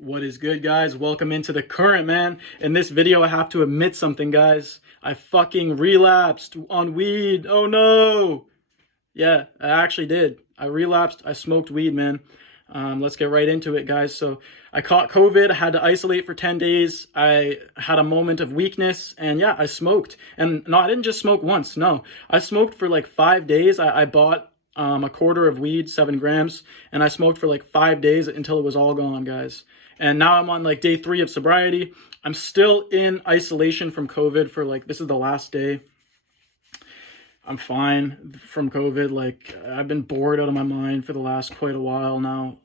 What is good, guys? Welcome into the current, man. In this video, I have to admit something, guys. I fucking relapsed on weed. Oh no. Yeah, I actually did. I relapsed. I smoked weed, man. Let's get right into it, guys. So I caught COVID. I had to isolate for 10 days. I had a moment of weakness, and yeah, I smoked. And no, I didn't just smoke once. No, I smoked for like 5 days. I bought a quarter of weed, 7 grams, and I smoked for like 5 days until it was all gone, guys. And now I'm on like day 3 of sobriety. I'm still in isolation from COVID for like, this is the last day. I'm fine from COVID. Like, I've been bored out of my mind for the last quite a while now.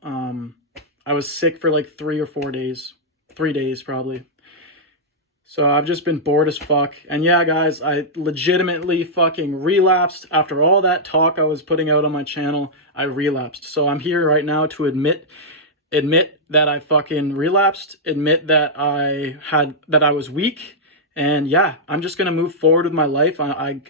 I was sick for like 3 or 4 days, 3 days probably. So I've just been bored as fuck. And yeah, guys, I legitimately fucking relapsed. After all that talk I was putting out on my channel, I relapsed. So I'm here right now to admit that I fucking relapsed, admit that I was weak. And yeah, I'm just gonna move forward with my life. I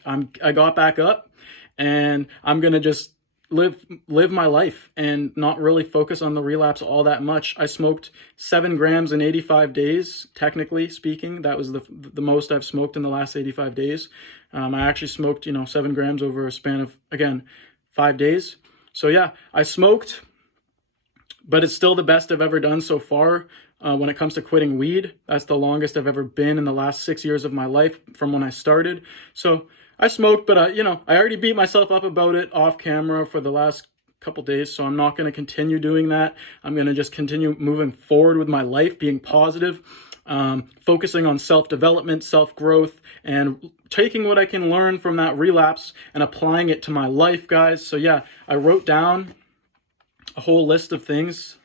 got back up, and I'm gonna just live my life and not really focus on the relapse all that much. I smoked 7 grams in 85 days, technically speaking. That was the most I've smoked in the last 85 days. I actually smoked 7 grams over a span of, again, 5 days. So yeah, I smoked, but it's still the best I've ever done so far. When it comes to quitting weed, that's the longest I've ever been in the last 6 years of my life from when I started. So I smoked, but I already beat myself up about it off camera for the last couple days. So I'm not going to continue doing that. I'm going to just continue moving forward with my life, being positive, focusing on self-development, self-growth, and taking what I can learn from that relapse and applying it to my life, guys. So yeah, I wrote down a whole list of things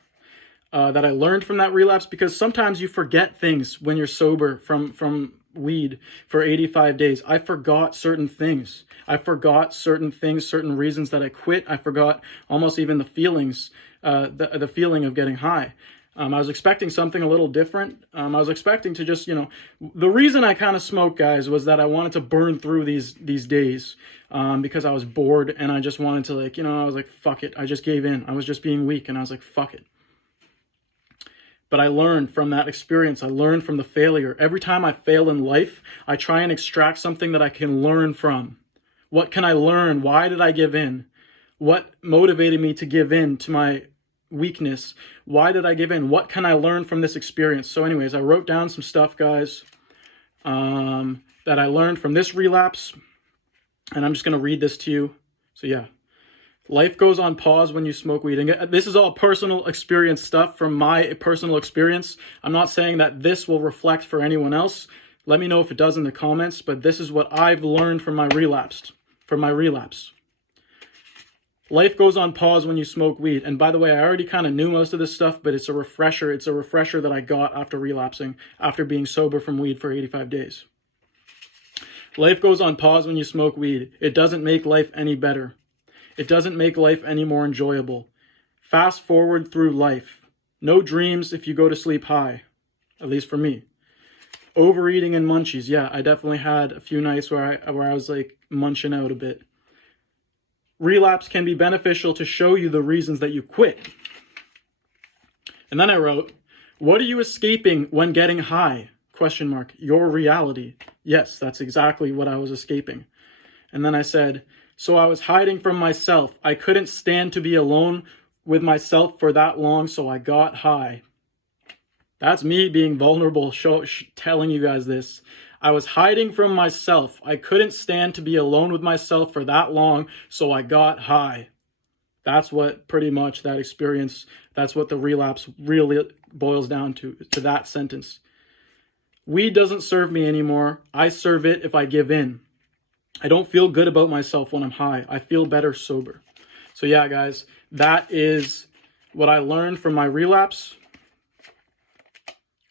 that I learned from that relapse, because sometimes you forget things when you're sober from weed for 85 days. I forgot certain things. I forgot certain things, certain reasons that I quit. I forgot almost even the feelings, the feeling of getting high. I was expecting something a little different. I was expecting to just, the reason I kind of smoked, guys, was that I wanted to burn through these days because I was bored, and I just wanted to I was like, fuck it. I just gave in. I was just being weak, and I was like, fuck it. But I learned from that experience. I learned from the failure. Every time I fail in life, I try and extract something that I can learn from. What can I learn? Why did I give in? What motivated me to give in to my weakness? Why did I give in? What can I learn from this experience? So anyways, I wrote down some stuff, guys, that I learned from this relapse. And I'm just going to read this to you. So yeah. Life goes on pause when you smoke weed. And this is all personal experience stuff from my personal experience. I'm not saying that this will reflect for anyone else. Let me know if it does in the comments, but this is what I've learned from my relapse. Life goes on pause when you smoke weed. And by the way, I already kind of knew most of this stuff, but it's a refresher. It's a refresher that I got after relapsing, after being sober from weed for 85 days. Life goes on pause when you smoke weed. It doesn't make life any better. It doesn't make life any more enjoyable. Fast forward through life. No dreams if you go to sleep high, at least for me. Overeating and munchies. Yeah, I definitely had a few nights where I was like munching out a bit. Relapse can be beneficial to show you the reasons that you quit. And then I wrote, what are you escaping when getting high? ? Your reality. Yes, that's exactly what I was escaping. And then I said, so I was hiding from myself. I couldn't stand to be alone with myself for that long, so I got high. That's me being vulnerable, telling you guys this. I was hiding from myself. I couldn't stand to be alone with myself for that long, so I got high. That's what pretty much that experience, that's what the relapse really boils down to that sentence. Weed doesn't serve me anymore. I serve it if I give in. I don't feel good about myself when I'm high. I feel better sober. So yeah, guys, that is what I learned from my relapse.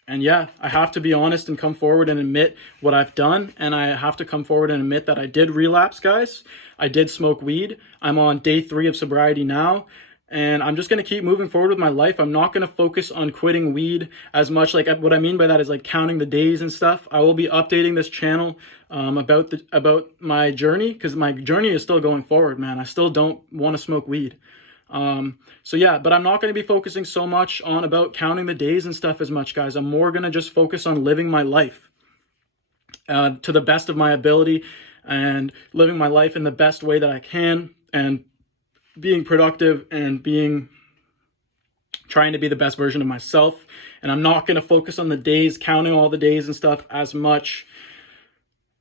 And yeah, I have to be honest and come forward and admit what I've done. And I have to come forward and admit that I did relapse, guys. I did smoke weed. I'm on day 3 of sobriety now. And I'm just going to keep moving forward with my life. I'm not going to focus on quitting weed as much. Like, what I mean by that is like counting the days and stuff. I will be updating this channel about my journey, because my journey is still going forward, man. I still don't want to smoke weed. So yeah, but I'm not going to be focusing so much on about counting the days and stuff as much, guys. I'm more going to just focus on living my life to the best of my ability, and living my life in the best way that I can, and being productive, and trying to be the best version of myself. And I'm not going to focus on the days, counting all the days and stuff as much.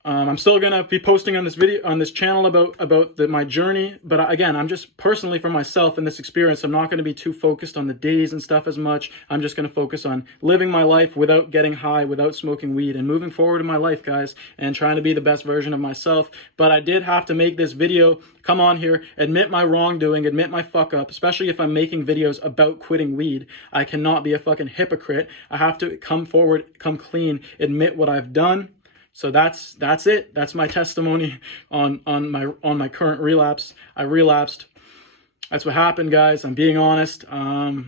I'm still going to be posting on this channel about my journey, but again, I'm just personally for myself in this experience, I'm not going to be too focused on the days and stuff as much. I'm just going to focus on living my life without getting high, without smoking weed, and moving forward in my life, guys, and trying to be the best version of myself. But I did have to make this video, come on here, admit my wrongdoing, admit my fuck up, especially if I'm making videos about quitting weed. I cannot be a fucking hypocrite. I have to come forward, come clean, admit what I've done. So that's it. That's my testimony on my current relapse. I relapsed. That's what happened, guys. I'm being honest. I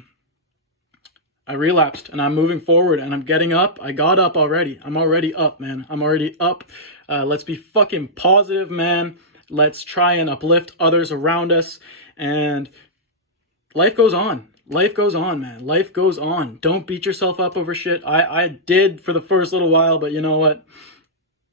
relapsed, and I'm moving forward, and I'm getting up. I got up already. I'm already up, man. I'm already up. Let's be fucking positive, man. Let's try and uplift others around us, and life goes on. Life goes on, man. Life goes on. Don't beat yourself up over shit. I did for the first little while, but you know what?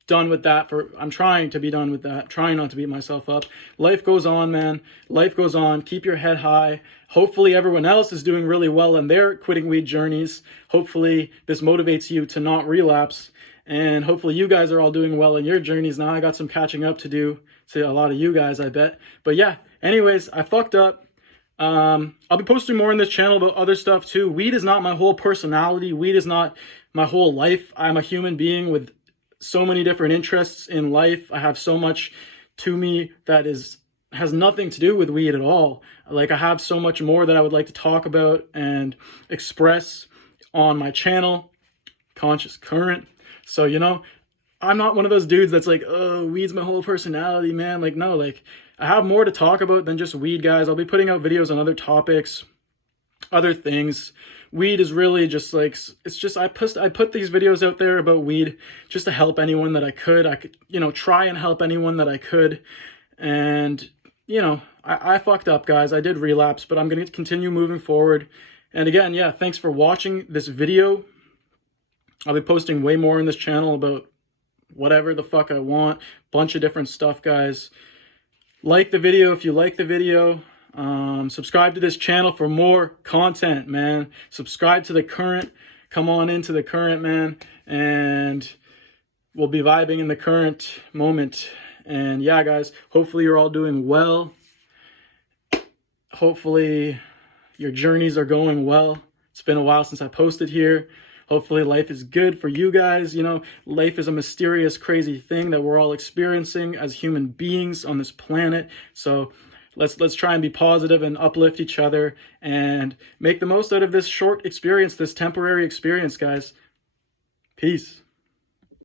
Done with that. I'm trying to be done with that. Trying not to beat myself up. Life goes on, man. Life goes on. Keep your head high. Hopefully everyone else is doing really well in their quitting weed journeys. Hopefully this motivates you to not relapse. And hopefully you guys are all doing well in your journeys. Now I got some catching up to do to a lot of you guys, I bet. But yeah, anyways, I fucked up. I'll be posting more on this channel about other stuff too. Weed is not my whole personality. Weed is not my whole life. I'm a human being with so many different interests in life. I have so much to me that has nothing to do with weed at all. Like, I have so much more that I would like to talk about and express on my channel, Conscious Current. So, you know, I'm not one of those dudes that's like, oh, weed's my whole personality, man. Like, no, like, I have more to talk about than just weed, guys. I'll be putting out videos on other topics, other things. Weed is really just like, it's just, I put these videos out there about weed just to help anyone that I could, you know, try and help anyone that I could. And, you know, I fucked up, guys. I did relapse, but I'm going to continue moving forward. And again, yeah, thanks for watching this video. I'll be posting way more on this channel about whatever the fuck I want. Bunch of different stuff, guys. Like the video if you like the video. Subscribe to this channel for more content, man. Subscribe to the Current. Come on into the Current, man. And we'll be vibing in the current moment. And yeah, guys, hopefully you're all doing well. Hopefully your journeys are going well. It's been a while since I posted here. Hopefully life is good for you guys. You know, life is a mysterious, crazy thing that we're all experiencing as human beings on this planet. So let's try and be positive and uplift each other and make the most out of this short experience, this temporary experience, guys. Peace.